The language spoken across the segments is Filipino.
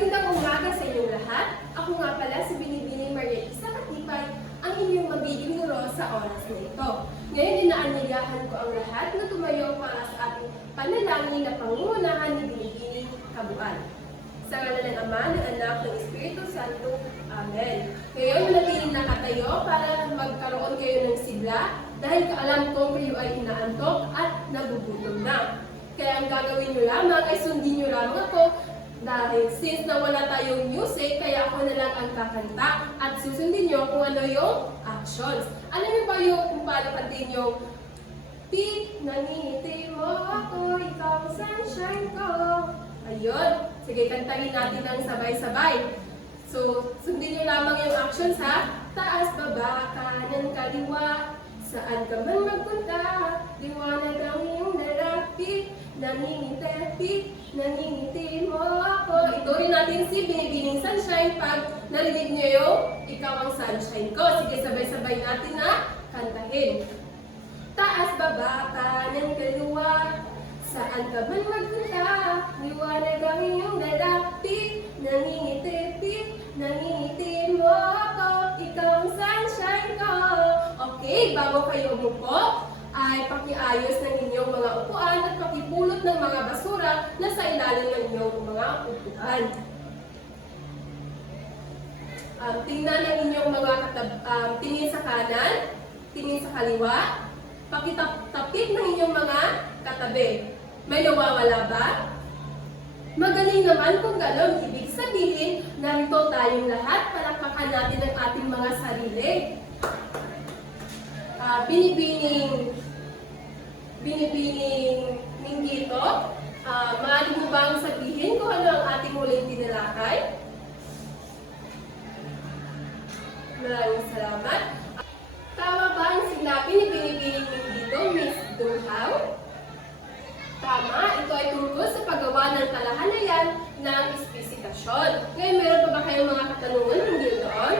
Magandang umaga sa inyong lahat. Ako nga pala si Binibining Maria Isa Katipay, ang inyong magiging guro sa oras na ito. Ngayon, inaanyayahan ko ang lahat na tumayo para sa ating panalangin na pangungunahan ni Binibining Kabuuan. Sa ngalan ng Ama, ng Anak, ng Espiritu Santo. Amen. Ngayon, manatiling nakatayo para magkaroon kayo ng sigla dahil alam kong kayo ay inaantok at nagugutom na. Kaya ang gagawin nyo lamang ay sundin nyo lamang ako dahil since nawala tayong music, kaya ako na lang ang kakanta at susundin nyo kung ano yung actions. Alam niyo ba yung kung paano kantin yung nangingitim mo ako, ikaw ang sunshine ko. Ayun. Sige, kantahin natin ng sabay-sabay. So, sundin nyo lamang yung actions ha. Taas, baba, kanan, kaliwa. Saan ka man magpunta, liwanag ang iyong lalapit. Nangingiti mo ako. Ito rin natin si Binibining Sunshine pag narinig nyo yung ikaw ang sunshine ko. Sige, sabay-sabay natin na kantahin. Taas, baba, kanan, kaliwa. Saan ka man magpunta, liwanag ang iyong lalapit. Nangingiti mo ako, ikaw ang sunshine ko. Okay, bago kayo umupo, ay pakiayos ng inyong mga upuan at pakipulot ng mga basura na sa ilalim ng inyong mga upuan. Tingnan ang inyong mga tingin sa kanan, tingin sa kaliwa, pakitapit ng inyong mga katabi. May nawawala ba? Magaling naman kung gano'n. Ibig sabihin, narito tayong lahat, palakpakan natin ang ating mga sarili. Binibining Minggito, maaari mo bang sabihin kung ano ang ating huling tinalakay? Maraming salamat. Tama ba ang sinabi ni Binibining Minggito, Miss Dunghaw? Tama, ito ay tungkol sa paggawa ng talahanayan ng espesikasyon. Ngayon, meron pa ba kayong mga katanungan hinggil doon?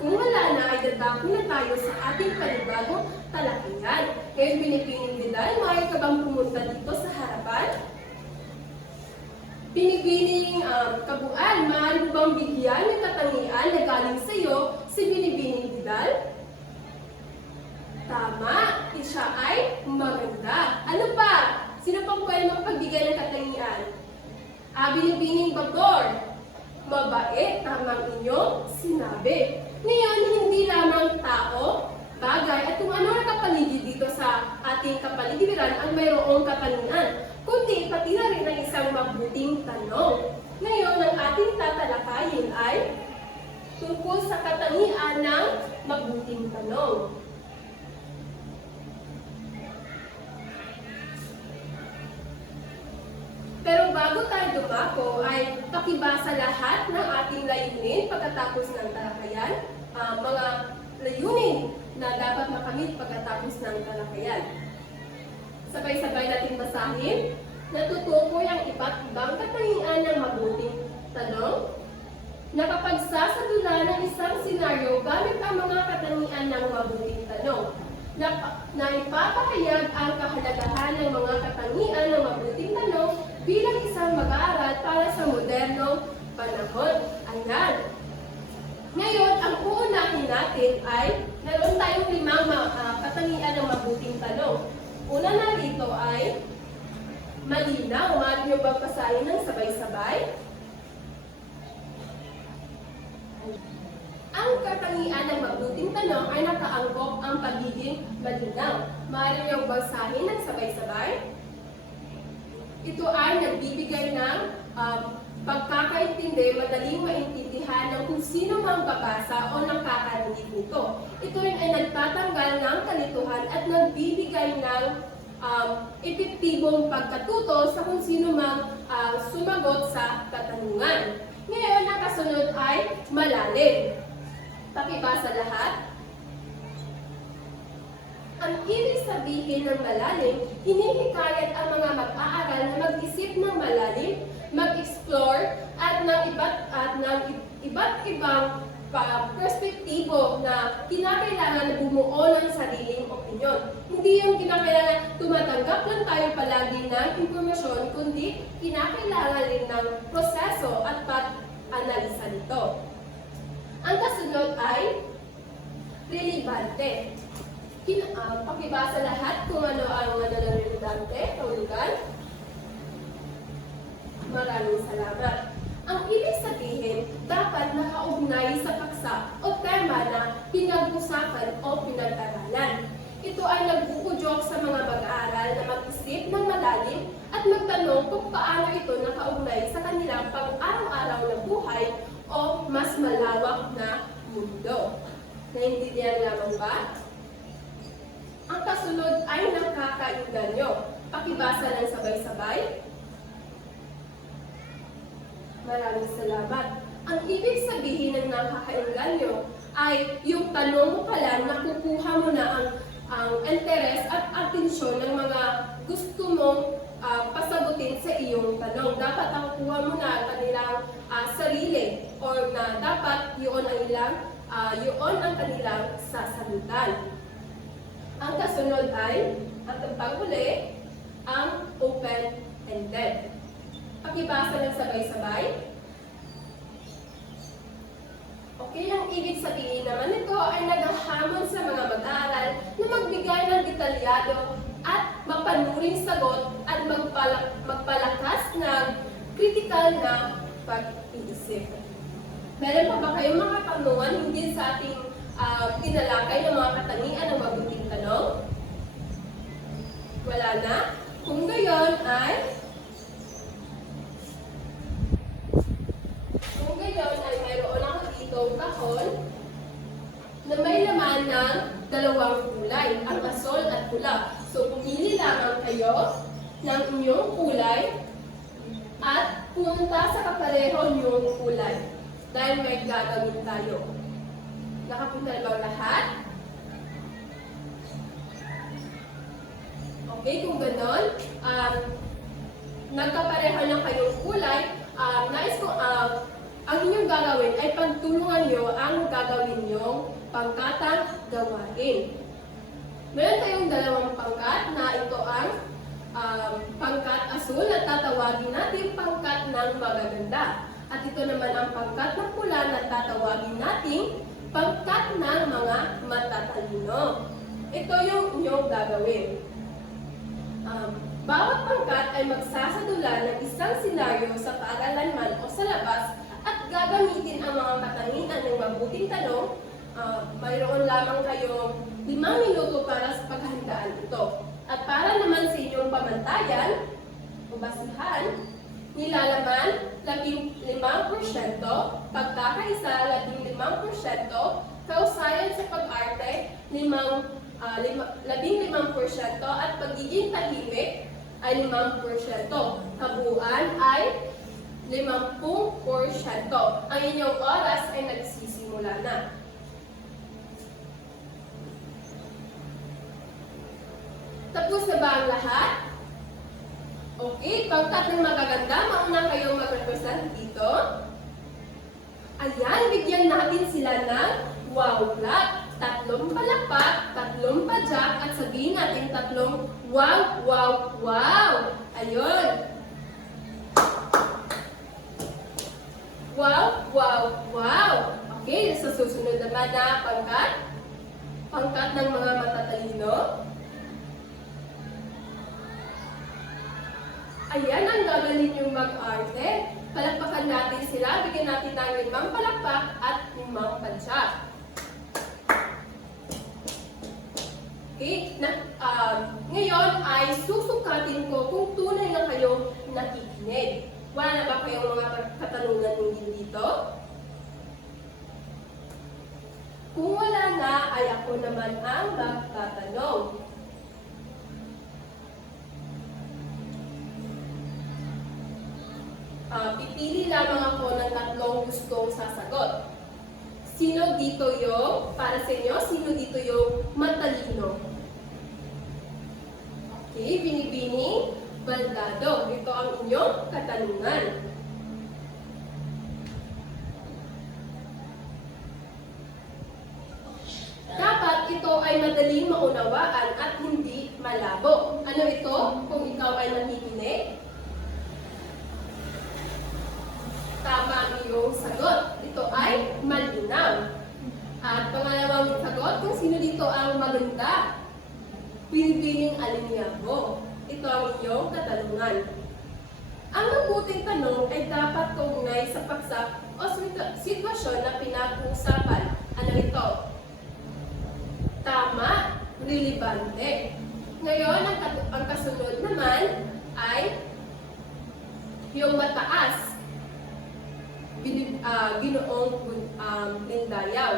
Kung wala na, ay dadako na tayo sa ating panibagong talakayan. Ngayon, Binibining Vidal, maaari ka bang pumunta dito sa harapan? Binibining Kabuuan, maaari mo bang bigyan ng katangian na galing sa iyo si Binibining Vidal? Tama, siya ay maganda. Ano pa? Sino pang pwede magpagbigay ng katangian? Binibining Bagdor, mabait, tamang inyong sinabi. Ngayon, hindi lamang tao, bagay, at kung ano ang kapaligid dito sa ating kapaligiran ang mayroong katangian, kundi pati na rin ang isang mabuting tanong. Ngayon, ang ating tatalakayin ay tungkol sa katangian ng mabuting tanong. Pero bago tayo dumako ay pakibasa lahat ng ating layunin pagkatapos ng talakayan, mga layunin na dapat makamit pagkatapos ng talakayan. Sabay-sabay natin basahin. Natutukoy ang iba't ibang katangian ng mabuting tanong. Nakapagsasadula ng isang senaryo gamit ang mga katangian ng mabuting tanong. Na ipapahayag ang kahalagahan ng mga katangian ng mabuting tanong bilang isang mag-aaral para sa modernong panahon. Ayan. Ngayon, ang uunahin natin ay meron tayong 5 katangian ng mabuting tanong. Una na rito ay malinaw. Maaari niyo bang basahin ng sabay-sabay? Ang katangian ng mabuting tanong ay nakaangkop ang pagiging malinaw. Maaari niyong basahin ng sabay-sabay. Ito ay nagbibigay ng pagkakaintindi, madaling maintindihan ng kung sino mang babasa o nakakarinig nito. Ito rin ay nagtatanggal ng kalituhan at nagbibigay ng epektibong pagkatuto sa kung sino mang sumagot sa katanungan. Ngayon, ang kasunod ay malalim. Pakibasa lahat. Ang ibig sabihin ng malalim, hinihikayat ang mga mag-aaral na mag-isip ng malalim, mag-explore at ng iba't ibang perspektibo na kinakailangan na bumuo ng sariling opinyon. Hindi yung kinakailangan tumatanggap lang tayo palagi ng impormasyon, kundi kinakailangan rin ng proseso at pag-analisa nito. Ang kasunod ay relevante. Pakibasa lahat kung ano ang relevante, kahulugan. Maraming salamat. Ang ibig sabihin, dapat nakaugnay sa paksa o tema na pinag-usapan o pinag-aralan. Ito ay nagbubudyok sa mga mag-aaral na mag-isip ng malalim at magtanong kung paano ito nakaugnay sa kanilang pang-araw-araw na buhay o mas malawak na mundo. Naintindihan lamang ba? Ang kasunod ay nakakainganyo. Pakibasa ng sabay-sabay. Maraming salamat. Ang ibig sabihin ng nakakainganyo ay yung tanong mo pala, nakukuha mo na ang interes at atensyon ng mga gusto mong pasagutin sa iyong tanong. Dapat nakukuha mo na ang kanilang sarili o na dapat yun ang kanilang sasagutan. Ang kasunod ay, at ang paghuli, ang open-ended. Pakibasa ng sabay-sabay. Okay, ang ibig sabihin naman nito ay naghahamon sa mga mag-aaral na magbigay ng detalyado at mapanuring sagot at magpalakas ng kritikal na pag-iisip. Meron pa ba kayong mga katanungan hindi sa ating tinalakay ng mga katangian ng mabuting tanong? Wala na? Kung gayon ay mayroon ako ditong kahon na may laman ng dalawang kulay, ang asol at pula. So, pumili lamang kayo ng inyong kulay at pumunta sa kapareho niyong kulay dahil may gagawin tayo. Nakapunta na ba lahat? Okay, kung ganon, nagkapareho lang kayong kulay, nais ko, ang inyong gagawin ay pagtulungan nyo ang gagawin nyong pangkatang gawain. Meron tayong dalawang pangkat na ito ang pangkat asul at tatawagin natin pangkat ng magaganda. At ito naman ang pangkat ng pula na tatawagin natin pangkat ng mga matatalino. Ito yung inyong gagawin. Bawat pangkat ay magsasadula ng isang senaryo sa paaralan man o sa labas at gagamitin ang mga katangian ng mabuting tanong. Mayroon lamang kayong 5 minuto para sa paghandaan ito. At para naman sa inyong pamantayan o basihan, nilalaman 15%, pagkakaisa 15%, kausayan sa pag-arte 15%, at pagiging tahimik ay 5%. Kabuuan ay 50%. Ang inyong oras ay nagsisimula na. Tapos na ba ang lahat? Okay, pangkat ng magaganda, mauna kayong mag-represent dito. Ayan, bigyan natin sila ng wow clap. 3 palakpak, 3 padyak, at sabihin natin 3 wow, wow, wow. Ayun. Wow, wow, wow. Okay, sa susunod naman na pangkat. Pangkat ng mga matatalino. Ayan ang gagaling yung mag-arte. Palakpakan natin sila. Bigyan natin ng 5 palakpak at 5 padyak. Okay, ngayon ay susukatin ko kung tunay na kayong nakikinig. Wala na ba kayong mga katanungan hindi dito? Kung wala na, ay ako naman ang magtatanong. Pipili lamang ako ng 3 gustong sasagot. Sino dito yung, para sa inyo, sino dito yung matalino? Okay, Binibini Baldado. Ito ang inyong katanungan. madaling maunawaan at hindi malabo. Ano ito? Kung ikaw ay nakikinig? Tama ang iyong sagot. Ito ay malinaw. At pangalawang sagot, kung sino dito ang maganda? Pinipiling alinyabo. Ito ang iyong katanungan. Ang mabuting tanong ay dapat kaugnay sa paksa o sitwasyon na pinag-uusapan. Ano ito? Tama, relevante. Ngayon, ang kasunod naman ay yung mataas. Ginoong Lindayaw.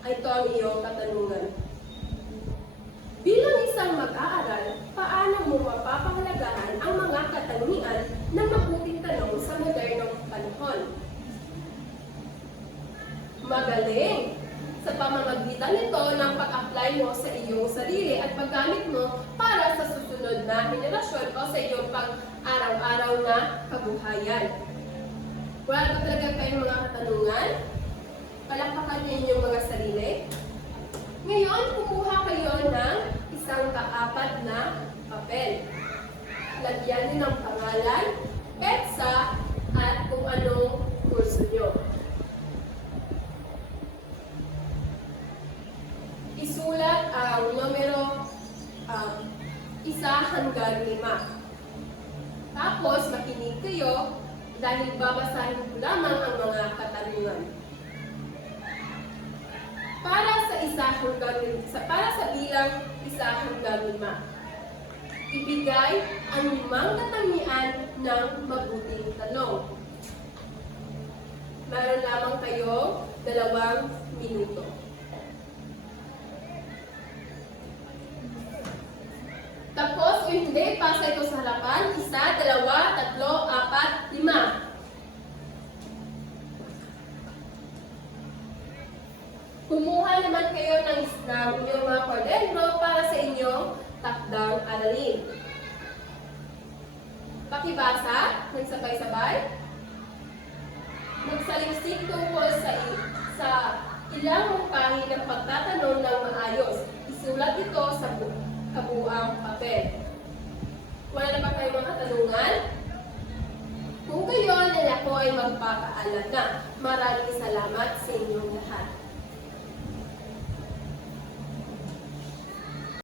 Ito ang iyong katanungan. Bilang isang mag-aaral, paano mo mapapahalagahan ang mga katanungan ng mabuting tanong sa modernong panahon? Magaling! Sa pamamagitan nito ng pag-apply mo sa iyong sarili at paggamit mo para sa susunod na henerasyon o sa iyong pang-araw-araw na kabuhayan. Wala ba talaga kayong mga katanungan? Palakpakan niyo yung mga sarili. Ngayon, kumuha kayo ng isang kaapat na papel. Lagyan niyo ng pangalan, petsa, at kung anong kurso niyo. Isulat ang numero 1 hanggang 5. Tapos, makinig kayo dahil babasahin ko lamang ang mga katanungan. Para sa bilang 1 hanggang 5, ibigay ang 5 katangian ng mabuting tanong. Meron lamang kayong 2 minuto. Tapos, kung hindi, pasa ito sa harapan. 1, 2, 3, 4, 5. Kumuha naman kayo ng inyong mga kwaderno para sa inyong takdang aralin. Pakibasa, nagsabay-sabay. Magsaliksik tungkol sa ilang mungkahi ng pagtatanong ng maayos. Isulat ito sa kabuuang papel. Wala na ba kayong mga katanungan? Kung gayon, ako ay magpapaalam na. Maraming salamat sa inyong lahat.